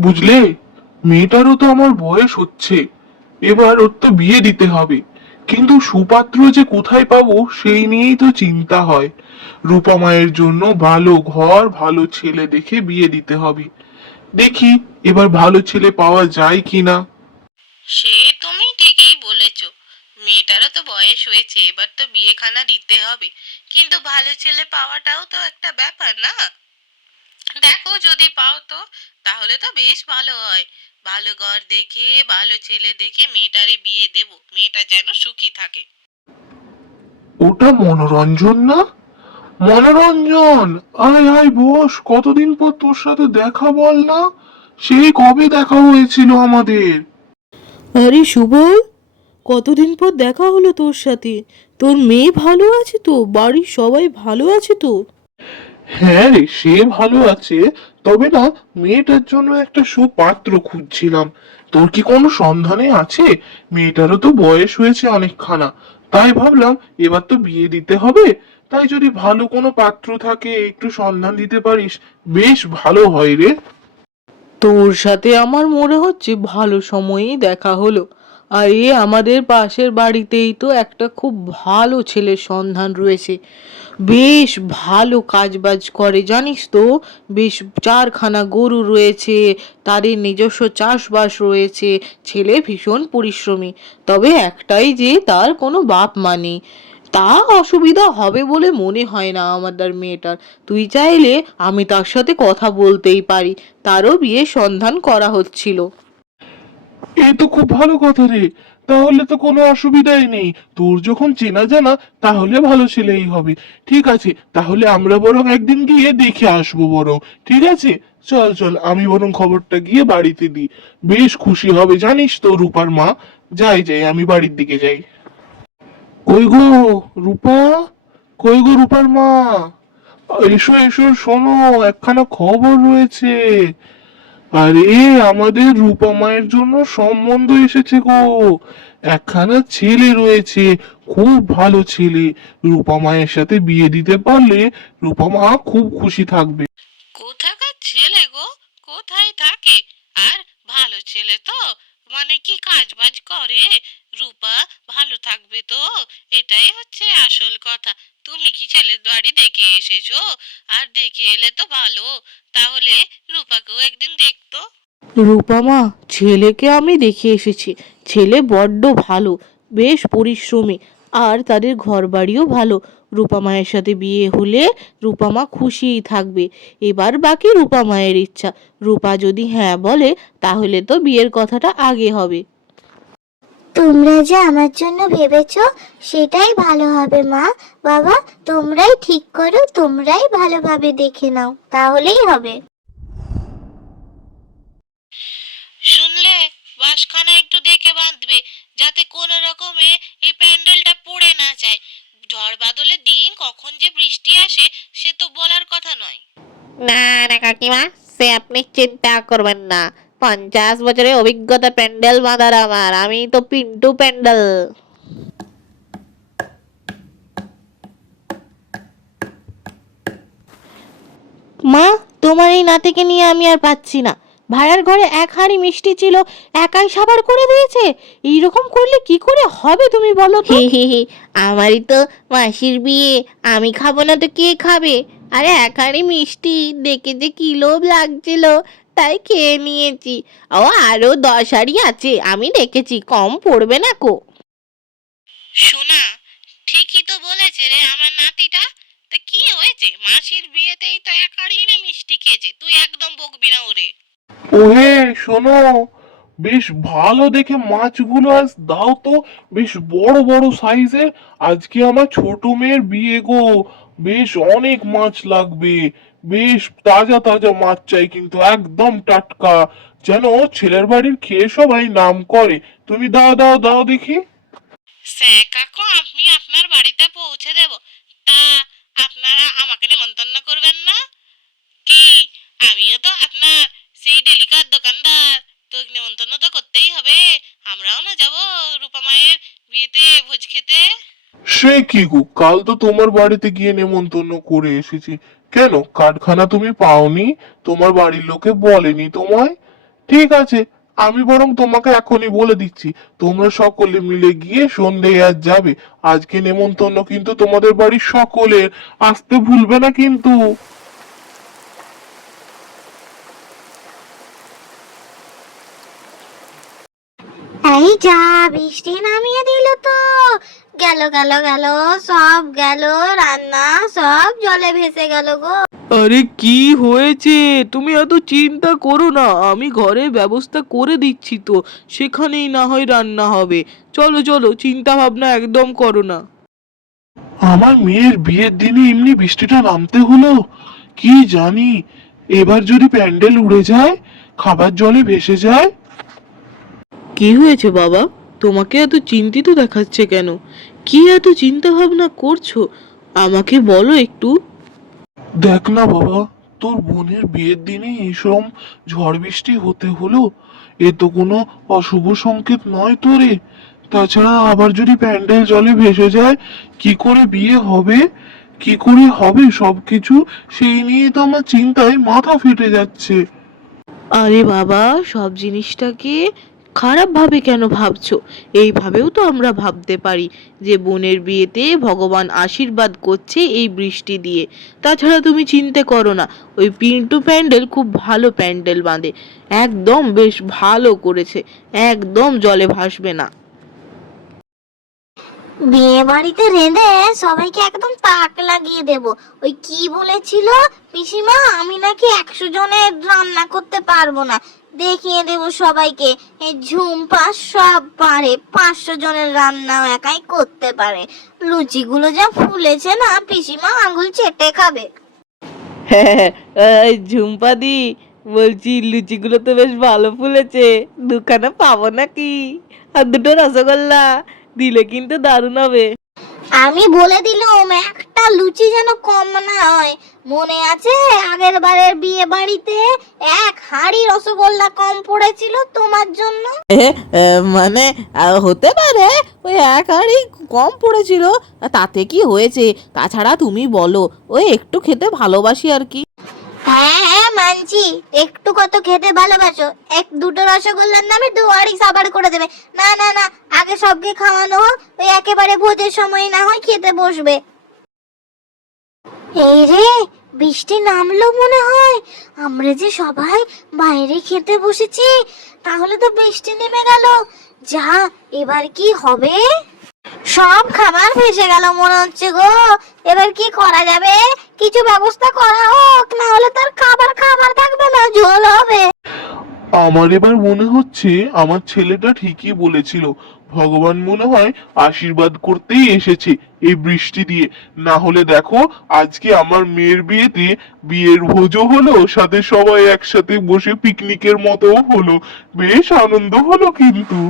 বুঝলে? মেয়েটারও তো আমার বয়স হচ্ছে। এবার ওর তো বিয়ে দিতে হবে। কিন্তু সুপাত্র যে কোথায় পাবো, সেই নিয়েই তো চিন্তা হয়। রূপা মায়ের জন্য ভালো ঘর, ভালো ছেলে দেখে বিয়ে দিতে হবে। দেখি এবার ভালো ছেলে পাওয়া যায় কিনা। সে তুমি ঠিকই বলেছ। মেয়েটারও তো বয়স হয়েছে, এবার তো বিয়েখানা দিতে হবে। কিন্তু ভালো ছেলে পাওয়াটাও তো একটা ব্যাপার না? দেখো যদি পাও তো তাহলে তো বেশ ভালো হয়। ভালো ঘর দেখে ভালো ছেলে দেখে মেয়েটারই বিয়ে দেব। মেয়েটা যেন সুখী থাকে। ওটা মনোরঞ্জন না? মনোরঞ্জন! আয় আয় বস কতদিন পর তোর সাথে দেখা বল না? সেই কবে দেখা হয়েছিল আমাদের? আরে সুবল কতদিন পর দেখা হলো তোর সাথে? তোর মেয়ে ভালো আছে তো? বাড়ির সবাই ভালো আছে তো? হ্যাঁ রে সে ভালো আছে। তবে না, মেয়েটার জন্য একটা সুপাত্র খুঁজছিলাম। তোর কি কোনো সন্ধানে আছে? মেয়েটারও তো বয়স হয়েছে অনেকখানা। তাই ভাবলাম, এবার তো বিয়ে দিতে হবে। তাই যদি ভালো কোনো পাত্র থাকে, একটু সন্ধান দিতে পারিস। বেশ ভালো হয় রে। তোর সাথে আমার মনে হচ্ছে ভালো সময়েই দেখা হলো। আর এ আমাদের পাশের বাড়িতেই তো একটা খুব ভালো ছেলের সন্ধান রয়েছে। বেশ ভালো কাজবাজ করে, জানিস তো? বেশ চারখানা গরু রয়েছে, তাদের নিজস্ব চাষবাস রয়েছে, ছেলে ভীষণ পরিশ্রমী। তবে একটাই যে তার কোনো বাপ মা নেই। তা অসুবিধা হবে বলে মনে হয় না আমাদের মেয়েটার। তুই চাইলে আমি তার সাথে কথা বলতেই পারি। তারও বিয়ে সন্ধান করা হচ্ছিল। এ তো খুব ভালো কথা রে। তাহলে তো কোনো অসুবিধাই নেই। তোর যখন চেনা জানা, তাহলে ভালো ছেলেই হবে। ঠিক আছে, তাহলে আমরা বরং একদিন গিয়ে দেখে আসব বরং। ঠিক আছে? চল চল, আমি বরং খবরটা গিয়ে বাড়িতে দিই। বেশ খুশি হবে, জানিস তো, রূপার মা। যাই যাই, আমি বাড়ির দিকে যাই। কই গো, রূপা? কই গো, রূপার মা? এসো এসো, শোনো, একখানা খবর রয়েছে। আরে আমাদের রূপা মায়ের জন্য সম্বন্ধ এসেছে গো। একখানা ছেলে রয়েছে, খুব ভালো ছেলে। রূপা মায়ের সাথে বিয়ে দিতে পারলে রূপা মা খুব খুশি থাকবে। কোথাকার ছেলে গো, কোথায় থাকে? আর ভালো ছেলে তো? মানে কি কাজ বাজ করে? রূপা, ভালো থাকবে তো? এটাই হচ্ছে আসল কথা। তুমি কি ছেলের বাড়ি দেখে এসেছ? আর দেখে এলে তো ভালো। তাহলে রূপাকেও একদিন দেখতো। রূপামা ছেলেকে আমি দেখে এসেছি। ছেলে বড্ড ভালো, বেশ পরিশ্রমী, আর তাদের ঘরবাড়িও ভালো। রূপা মায়ের সাথে বিয়ে হলে রূপা মা খুশিই থাকবে। এবার বাকি রূপা মায়ের ইচ্ছা। রূপা যদি হ্যাঁ বলে, তাহলে তো বিয়ের কথাটা আগে হবে। তোমরা যে আমার জন্য ভেবেছো সেটাই ভালো হবে মা। বাবা তোমরাই ঠিক করো তোমরাই ভালোভাবে দেখে নাও তাহলেই হবে। শুনলে? বাসখানা একটু দেখে বাঁধবে যাতে কোনো রকমে এই প্যান্ডেলটা পড়ে না যায়। ঝড় বাদলের দিন কখন যে বৃষ্টি আসে সে তো বলার কথা নয়। না না কাকিমা সে আপনি চিন্তা করবেন না। পঞ্চাশ বছরের অভিজ্ঞতা প্যান্ডেল বাঁধার আমার। আমি তো পিন্টু প্যান্ডেল। মা, তোমার এই নাতিকে নিয়ে আমি আর পাচ্ছি না। ভাড়ার ঘরে এক হাঁড়ি মিষ্টি ছিল একাই সাবার করে দিয়েছে। এইরকম করলে কি করে হবে তুমি বলো তো? হি হি হি আমারই তো মাসির বিয়ে আমি খাব না তো কে খাবে? আরে এক হাঁড়ি মিষ্টি দেখে যে কি লোভ লাগছিল তাই খেয়ে নিয়েছি। ও আরও দশ হাঁড়ি আছে আমি দেখেছি কম পড়বে না কো। শোনা ঠিকই তো বলেছে রে আমার নাতিটা। তা কি হয়েছে? মাসির বিয়েতেই তো এক হাঁড়ি না মিষ্টি খেয়েছে তুই একদম বকবি না ওরে। ওহে, শোনো, বেশ ভালো দেখে মাছগুলো আজ দাও তো, বেশ বড় বড় সাইজের আজকে আমার ছোট মেয়ের বিয়ে গো। বেশ অনেক মাছ লাগবে। বেশ তাজা তাজা মাছ চাই কিন্তু একদম টাটকা। যেন ছেলের বাড়ির খেয়ে সবাই নাম করে। তুমি দাও দাও দাও দেখি। কাকু, আমি আপনার বাড়িতে পৌঁছে দেব। তা, আপনারা আমাকে নেমন্তন্ন করবেন না? কি, আমিও তো আপনার সেই ডেলিকার দোকানদার তো নেমন্তন্ন তো করতেই হবে আমরাও না যাব রূপা মায়ের বিয়েতে ভোজ খেতে সে কি গো? কাল তো তোমার বাড়িতে গিয়ে নেমন্তন্ন করে এসেছি। কেন? কারখানা তুমি পাওনি? তোমার বাড়ির লোকে বলেনি তোমায়? ঠিক আছে, আমি বরং তোমাকে এখনই বলে দিচ্ছি। তোমরা সকলে মিলে গিয়ে সন্ধে আজ যাবে। আজকে নেমন্তন্ন কিন্তু তোমাদের বাড়ির সকলের। আসতে ভুলবে না কিন্তু। এই যা বৃষ্টি নামিয়ে দিল তো। গেল গেল গেল সব গেল রান্না সব জলে ভেসে গেল গো। আরে কি হয়েছে? তুমি এত চিন্তা করো না আমি ঘরে ব্যবস্থা করে দিচ্ছি তো সেখানেই না হয় রান্না হবে। চলো চলো চিন্তা ভাবনা একদম করো না। আমার মেয়ের বিয়ের দিনে এমনি বৃষ্টিটা নামতে হলো? কি জানি এবার যদি প্যান্ডেল উড়ে যায় খাবার জলে ভেসে যায় কি হয়েছে বাবা? তোমাকে এত চিন্তিত দেখাচ্ছে কেন? কি এত চিন্তা ভাবনা করছ? আমাকে বলো একটু। দেখ না বাবা তোর বোনের বিয়ের দিনে এইসব ঝড় বৃষ্টি হতে হলো। এ তো কোনো অশুভ সংকেত নয় তো রে তাছাড়া আবার যদি প্যান্ডেল জলে ভেসে যায় কি করে বিয়ে হবে? কি করে হবে সবকিছু? সেই নিয়ে তো আমার চিন্তায় মাথা ফেটে যাচ্ছে। আরে বাবা সব জিনিসটাকে খারাপভাবে কেন ভাবছ? এইভাবেও তো আমরা ভাবতে পারি যে বোনের বিয়েতে ভগবান আশীর্বাদ করছে এই বৃষ্টি দিয়ে। তাছাড়া তুমি চিন্তা করো না, ওই পিন্টু প্যান্ডেল খুব ভালো প্যান্ডেল বাঁধে। একদম বেশ ভালো করেছে, একদম জলে ভাসবে না। বিয়ে বাড়িতে রেঁধে সবাইকে একদম তাক লাগিয়ে দেব। ওই কি বলেছিল? পিসিমা, আমি নাকি একশো জনের রান্না করতে পারব না। দেখিয়ে দেব সবাইকে। এই ঝুমপা সব পারে, পাঁচশো জনের রান্নাও একাই করতে পারে। লুচিগুলো যা ফুলেছে না, পিসিমা আঙুল চেটে খাবে। হ্যাঁ এই ঝুম্পাদি বলছি লুচিগুলো তো বেশ ভালো ফুলেছে। দুখানা পাবো নাকি? আর দুটো রসগোল্লা, দিলে কিন্তু দারুণ হবে। আমি বলে দিলাম, একটা লুচি যেন কম না হয়। মনে আছে আগের বারের বিয়ে বাড়িতে এক হাঁড়ি রসগোল্লা কম পড়েছিল তোমার জন্য? মানে হতে পারে, ওই এক হাঁড়ি কম পড়েছিল, তাতে কি হয়েছে? তাছাড়া তুমি বলো, ওই একটু খেতে ভালোবাসি আর কি। হ্যাঁ হ্যাঁ মানছি। একটু কত খেতে ভালোবাসো। এক, দুটো রসগোল্লার নামে দু হাঁড়ি সাবার করে দেবে। না না না, আগে সবকে খাওয়ানো হোক, ওই একেবারে ভোজের সময় না হয় খেতে বসবে। এই রে, বৃষ্টি নামলো মনে হয়। আমরা যে সবাই বাইরে খেতে বসেছি, তাহলে তো বৃষ্টি নেমে গেল। যা, এবার কি হবে? সব খাবার ভেসে গেল, মনে হচ্ছে গো। এবার কি করা যাবে? কিছু ব্যবস্থা করা হোক, না হলে তার খাবার খাবার থাকবে না, ঝোল হবে। আমার এবার মনে হচ্ছে আমার ছেলেটা ঠিকই বলেছিল। ভগবান মনে হয় আশীর্বাদ করতেই এসেছে এই বৃষ্টি দিয়ে। না হলে দেখো, আজকে আমার মেয়ের বিয়েতে বিয়ের ভোজও হলো, সাথে সবাই একসাথে বসে পিকনিকের মতো হলো। বেশ আনন্দ হলো কিন্তু।